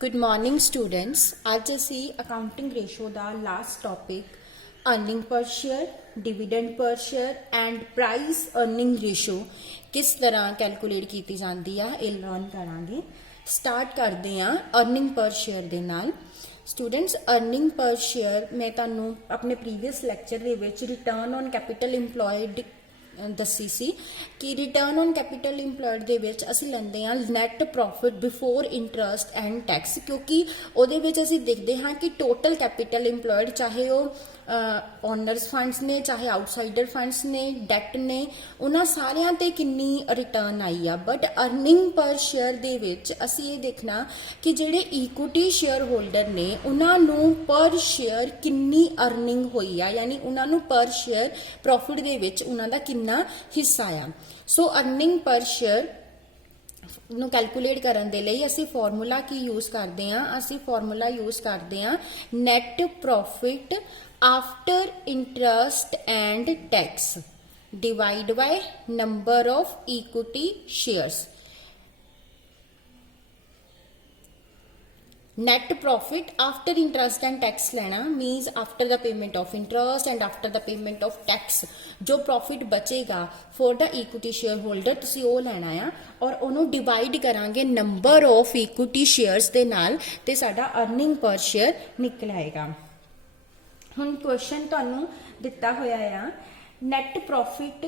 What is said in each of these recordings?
Good morning students. अज असी accounting ratio का last topic earning per share, dividend per share and price earning ratio किस तरह calculate की जाती है ये लर्न करांगे। स्टार्ट करते हैं अर्निंग पर शेयर के नाल। स्टूडेंट्स अर्निंग पर शेयर मैं तुहानू अपने प्रीवियस लैक्चर के विच रिटर्न ऑन कैपिटल इंप्लॉयड दसी सी कि रिटर्न ऑन कैपिटल इंप्लॉयड दे विच असी लैंदे हां net profit before interest and tax, क्योंकि उहदे विच असी देखते हैं कि टोटल कैपिटल इंप्लॉयड चाहे वो ओनर्स फंड्स ने चाहे आउटसाइडर फंड्स ने डैट ने उन्हां सारियां ते किन्नी रिटर्न आई आ। बट अर्निंग पर शेयर दे विच असी ये देखना कि जिहड़े इक्विटी शेयर होल्डर ने उन्हां नूं पर शेयर किन्नी अर्निंग होई आ, यानी उन्हां नूं पर शेयर प्रॉफिट दे विच उन्हां दा किन्ना हिस्सा आ। सो अर्निंग पर शेयर ਨੂੰ कैलकुलेट करने के लिए असी फॉर्मूला की यूज करते हैं। असी फॉर्मूला यूज करते हैं net profit after interest and tax divide by number of equity shares. Net profit after interest and tax लेना means after the payment of interest and after the payment of tax जो profit बचेगा for the equity share holder तुसी वो लेना आ और उन्होंने divide करांगे नंबर ऑफ इक्विटी शेयर्स दे नाल ते साडा अर्निंग पर शेयर निकल आएगा। हुण क्वेश्चन तुहानू दिता होया आ net profit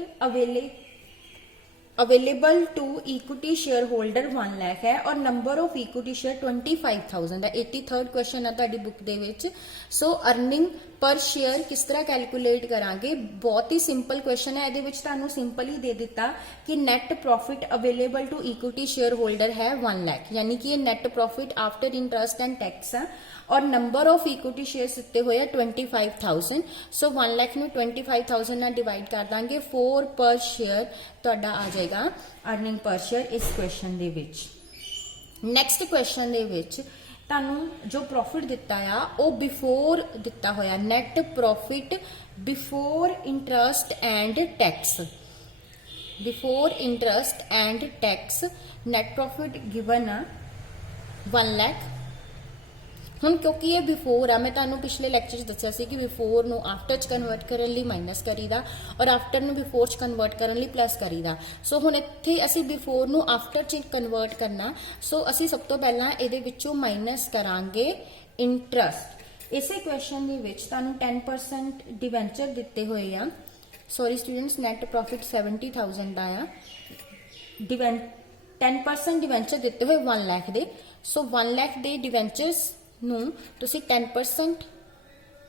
available to equity share holder 1 lakh है और नंबर ऑफ इक्विटी शेयर 25,000 है। 83rd क्वेश्चन है तुहाडी बुक दे विच। सो अर्निंग पर शेयर किस तरह कैलकुलेट करांगे, बहुत ही सिंपल क्वेश्चन है। ये तुहानू सिंपल ही दे दिता कि net profit available to equity share holder है 1 लाख, यानी कि ये net profit after interest and tax है और नंबर ऑफ इक्विटी शेयर्स दिते हुए 25,000। सो 1 लाख नूं 25,000 नाल डिवाइड कर देंगे 4 पर शेयर तुहाडा आ जाएगा अर्निंग पर शेयर इस क्वेश्चन दे विच। नैक्सट क्वेश्चन दे विच तुहानू जो प्रॉफिट दिता है वो बिफोर दिता होया net profit before interest and tax. Before interest and tax net profit given आ 1 लाख। हुण क्योंकि ये बिफोर आ, मैं तुहानू पिछले लैक्चर दस्सिया सी कि बिफोर नू आफ्टर च कन्वर्ट करने लई माइनस करीदा और आफ्टर नू बिफोर च कन्वर्ट करने लई प्लस करीदा। सो हुण इत्थे असी बिफोर नू आफ्टर च कन्वर्ट करना। सो असी सब तो पहला इहदे विचों माइनस करांगे इंटरस्ट। इसे क्वेश्चन दे विच तुहानू 10% डिवेंचर दिते होए आ। सॉरी स्टूडेंट्स, नैट प्रॉफिट 70,000 दा आ। 10% डिवेंचर दिते हुए 1 लाख दे। सो 1 लाख दे डिवेंचर्स नूं तुसी 10%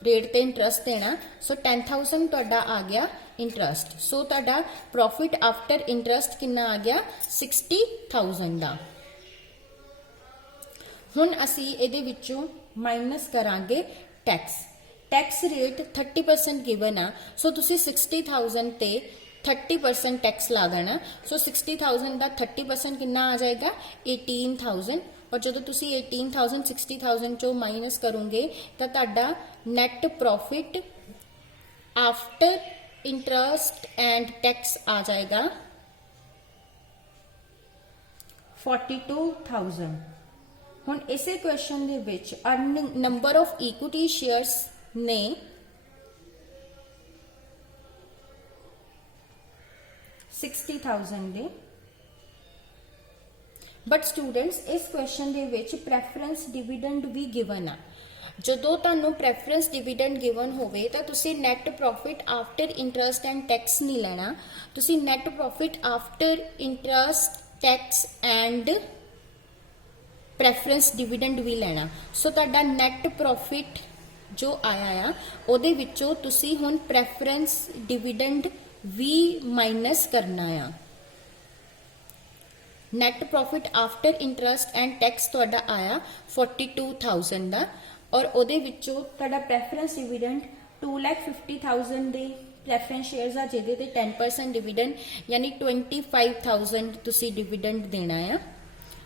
रेट ते इंटरस्ट देना। सो 10,000 तुहाडा आ गया इंटरस्ट। सो तुहाडा प्रॉफिट आफ्टर इंटरस्ट कितना आ गया 60,000 दा। हुण असी इहदे विचों माइनस करांगे टैक्स। टैक्स रेट 30% गिवन आ। सो तुसी 60,000 ते 30% टैक्स ला देना। सो 60,000 का 30% कितना आ जाएगा 18,000 और जो तुसी 18,000 60,000 चो माइनस करोगे तो तुहाडा net profit after interest and tax आ जाएगा 42,000। हुण इसे क्वेश्चन दे विच earning number of equity shares ने 60,000 दे। बट स्टूडेंट्स इस क्वेश्चन दे विच प्रैफरेंस डिविडेंड भी गिवन आ। जदों तुहानू प्रैफरेंस डिविडेंड गिवन होवे तां तुसी net profit after interest and tax नहीं लेना, तुसी net profit after interest tax and preference dividend भी लेना। सो तुहाडा नैट प्रॉफिट जो आया आ उहदे विचों तुसी हुण प्रैफरेंस डिविडेंड भी माइनस करना आ। Net profit after interest and tax तुहाडा आया 42,000 दा और उहदे विचों तुहाडा प्रैफरेंस डिविडेंड 2,50,000 दे प्रैफरेंस शेयर्स आ जिहदे ते 10% डिविडेंड यानी 25,000 तुसी डिविडेंड देना है।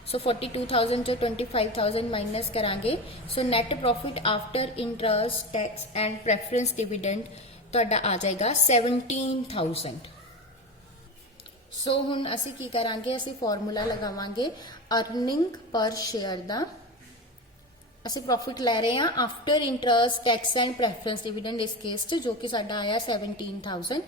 सो 42,000 चो 25,000 माइनस करांगे। So net profit after interest tax and preference dividend तुहाडा आ जाएगा 17,000। सो हुण असी की करांगे, असी फॉर्मूला लगावांगे अर्निंग पर शेयर दा ਅਸੀਂ प्रॉफिट लै रहे हैं after interest tax and preference dividend इस केस च, जो कि साडा आया 17,000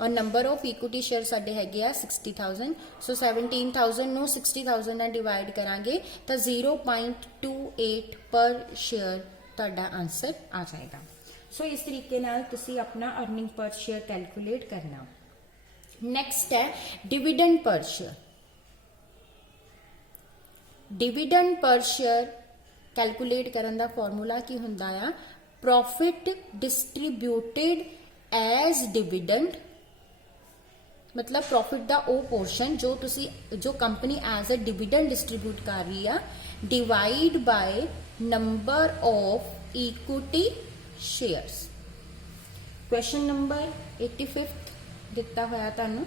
और नंबर ऑफ इक्विटी शेयर साडे हैगे आ 60,000। सो 17,000 ਨੂੰ 60,000 ਨਾਲ डिवाइड करांगे तो 0.28 पर शेयर तुहाडा आंसर आ जाएगा। सो इस तरीके नाल तुसी अपना अर्निंग पर शेयर कैलकुलेट करना। नैक्सट है dividend per share. Dividend per share calculate करन दा फॉर्मूला की हुंदा आ, प्रॉफिट डिस्ट्रीब्यूटेड एज डिविडेंड, मतलब प्रॉफिट दा ओ पोर्शन जो company as a dividend distribute कर रही है, divide by number of equity shares. Question number 85 दिता होया तुहानू।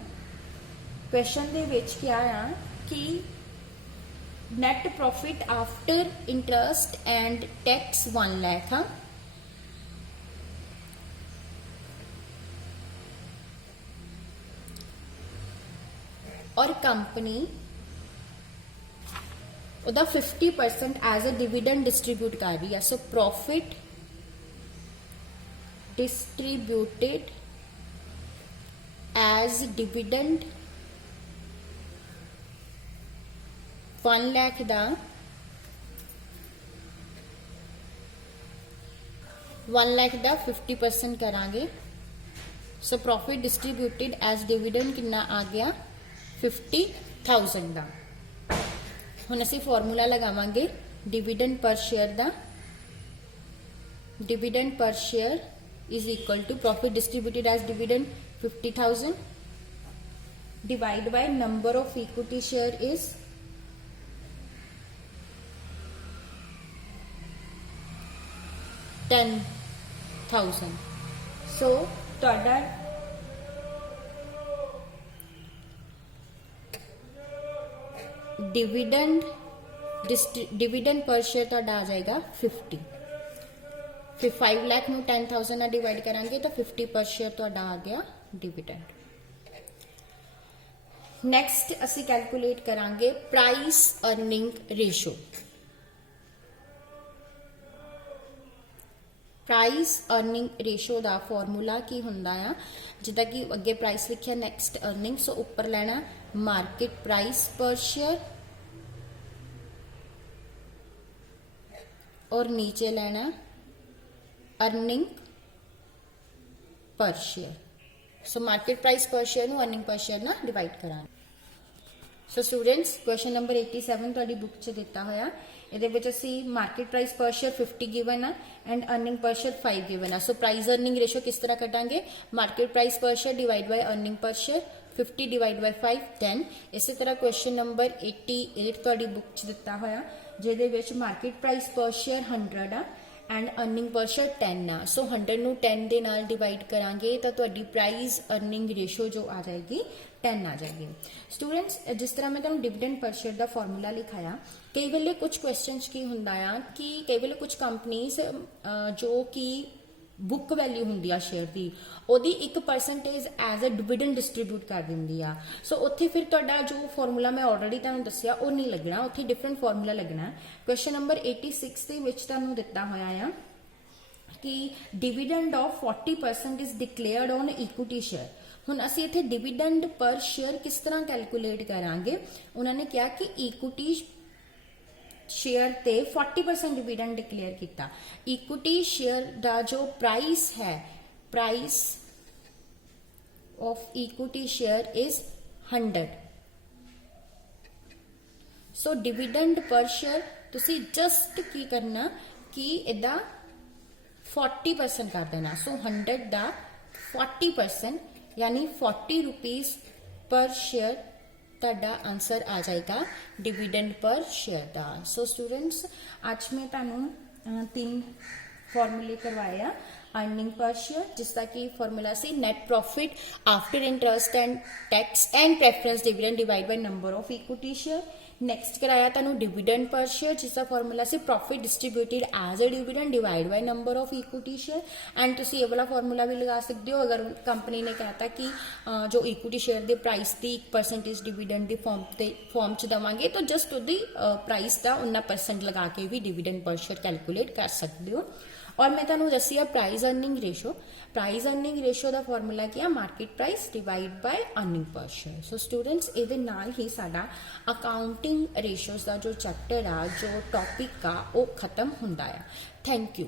क्वेश्चन दे विच क्या आ कि net profit after interest and tax 1 lakh हाँ, और कंपनी उदा 50% एज अ डिविडेंड डिस्ट्रीब्यूट कर रही है। So profit distributed as dividend 1 lakh दा 1 लाख दा 50% करांगे। So profit distributed as dividend कितना आ गया 50,000 दा। हुण असीं फॉर्मूला लगावांगे डिविडेंड पर शेयर दा। Dividend per share is equal to profit distributed as dividend 50,000 divide by number of equity share is 10,000। So तुहाडा डिविडेंड पर शेयर तुहाडा आ जाएगा 50। फिर 5 लाख में 10,000 ना डिवाइड करांगे तो 50 पर शेयर तुहाडा आ गया डिविडेंड। नैक्सट असी कैलकुलेट करांगे price earning ratio. Price earning ratio का फॉर्मूला की हुंदा आ, जिदा कि अगे प्राइस लिखिया नैक्सट अर्निंग, सो उपर लेना मार्केट प्राइस पर शेयर और नीचे लेना earning per share. So market price per share नू अर्निंग पर शेयर ना डिवाइड करा। सो स्टूडेंट्स क्वेश्चन नंबर 87 तुहाडी बुक च दिता होया। ਇਹਦੇ ਵਿੱਚ ਅਸੀਂ market price per share 50 given है and earning per share 5 given है। सो प्राइस अर्निंग रेशो किस तरह कटांगे, market price per share divide by earning per share 50 divide by 5 10। इसी तरह क्वेश्चन नंबर 88 तुहाडी बुक च दिता होया, ਜਿਹਦੇ ਵਿੱਚ मार्केट प्राइस पर शेयर 100 आ एंड अर्निंग पर शेयर 10 आ। सो 100 ਨੂੰ 10 ਦੇ ਨਾਲ डिवाइड करांगे तो तुहाडी प्राइस अर्निंग रेशो जो आ जाएगी 10 आ जाएगी। स्टूडेंट्स जिस तरह मैं तुहानू डिविडेंड पर शेयर का फॉर्मूला लिखाया, कई वेले कुछ क्वेश्चन की हुंदा आ कि कई वेले कुछ कंपनीज जो कि बुक वैल्यू हुंदी आ शेयर की ਉਹਦੀ 1% एज अ डिविडेंड डिस्ट्रीब्यूट कर दिंदी आ। सो उत्थे फिर तुहाडा जो फॉर्मूला मैं ऑलरेडी तुहानू दस्सिया वो नहीं लगना, उत्थे डिफरेंट फॉर्मूला लगना। क्वेश्चन नंबर 86 ਦੇ ਵਿੱਚ तुहानू दिता होया आ कि dividend of 40% is declared on equity share. हुण असीं इत्थे डिविडेंड पर शेयर किस तरह कैलकुलेट करांगे, उन्होंने कहा कि इक्विटी शेयर ते 40% डिविडेंड डिक्लेयर किया। इक्विटी शेयर का जो प्राइस है, price of equity share is 100। So dividend per share तुसी जस्ट की करना कि इदा 40% कर देना। सो 100 का 40% यानी 40 रुपीज पर शेयर तुहाडा आंसर आ जाएगा डिविडेंड पर शेयर का। सो स्टूडेंट्स आज मैं तुहानू 3 फॉर्मूले करवाए आ। अर्निंग पर शेयर जिसका कि फॉर्मूला सी net profit after interest and tax and preference dividend divide by number of equity share. Next ਕਰਾਇਆ ਤੁਹਾਨੂੰ ਡਿਵੀਡੈਂਡ ਪਰ ਸ਼ੇਅਰ, ਜਿਸ ਦਾ ਫਾਰਮੂਲਾ ਸੀ profit distributed as a dividend divide by number of equity share. And ਤੁਸੀਂ ਇਹ ਵਾਲਾ formula ਵੀ ਲਗਾ ਸਕਦੇ ਹੋ ਅਗਰ ਕੰਪਨੀ ਨੇ ਕਹਿਤਾ ਕਿ ਜੋ ਇਕੁਇਟੀ ਸ਼ੇਅਰ ਦੇ ਪ੍ਰਾਈਸ ਦੀ 1% ਡਿਵੀਡੈਂਡ ਦੀ ਫਾਰਮ 'ਚ ਦੇਵਾਂਗੇ ਤਾਂ ਜਸਟ ਉਹਦੀ ਪ੍ਰਾਈਸ ਦਾ 19% ਲਗਾ ਕੇ ਵੀ ਡਿਵੀਡੈਂਡ ਪਰ ਸ਼ੇਅਰ ਕੈਲਕੂਲੇਟ ਕਰ ਸਕਦੇ ਹੋ। ਔਰ ਮੈਂ ਤੁਹਾਨੂੰ ਦੱਸੀ ਆ price earning ratio. Price earning ratio ਦਾ ਫਾਰਮੂਲਾ ਕੀ ਆ, market price divide by earning per share. So students ਇਹਦੇ ਨਾਲ ਹੀ ਸਾਡਾ ਅਕਾਊਂਟਿੰਗ ਰੇਸ਼ੋਜ਼ ਦਾ ਜੋ ਚੈਪਟਰ ਆ, ਜੋ ਟੌਪਿਕ ਆ, ਉਹ ਖਤਮ ਹੁੰਦਾ ਆ। Thank you.